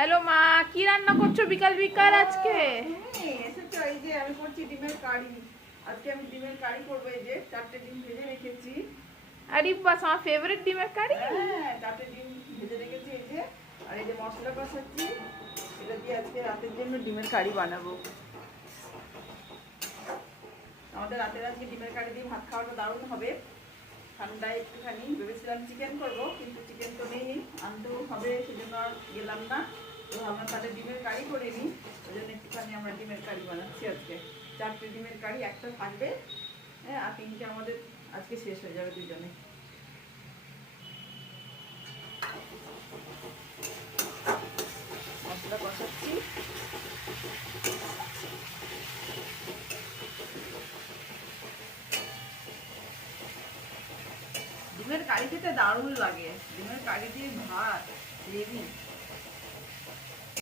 Hello মা, কি রান্না করছো বিকাল বিকাল আজকে? এসেছো? এই যে আমি করছি ডিমের কারি। আজকে আমি ডিমের কারি করবো। এই যে 4টে ডিম ভেজে রেখেছি। আরে বাস, আমার ফেভারিট ডিমের কারি। হ্যাঁ, 4টে ডিম ভেজে রেখেছি এই যে। আর এই যে মশলা কষাচ্ছি, এটা দিয়ে আজকে রাতের জন্য ডিমের কারি বানাবো। আমাদের রাতের আজকে ডিমের কারি দিয়ে ভাত খাওয়াটা দারুণ হবে। ঠান্ডায় একটুখানি ভেবেছিলাম চিকেন করবো, কিন্তু চিকেন তো নেই, আনতেও হবে, সেজন্য আর গেলাম না। তো আমরা তাহলে ডিমের কারি করে নিই। ওই জন্য একটুখানি আমরা ডিমের কারি বানাচ্ছি আজকে। 4টে ডিমের কারি, একটা থাকবে, হ্যাঁ, আর 3টে আমাদের আজকে শেষ হয়ে যাবে দুজনে। মশলা কষাচ্ছি। ডিমের কারি খেতে দারুণ লাগে। ডিমের কারি দিয়ে ভাত, গ্রেভি।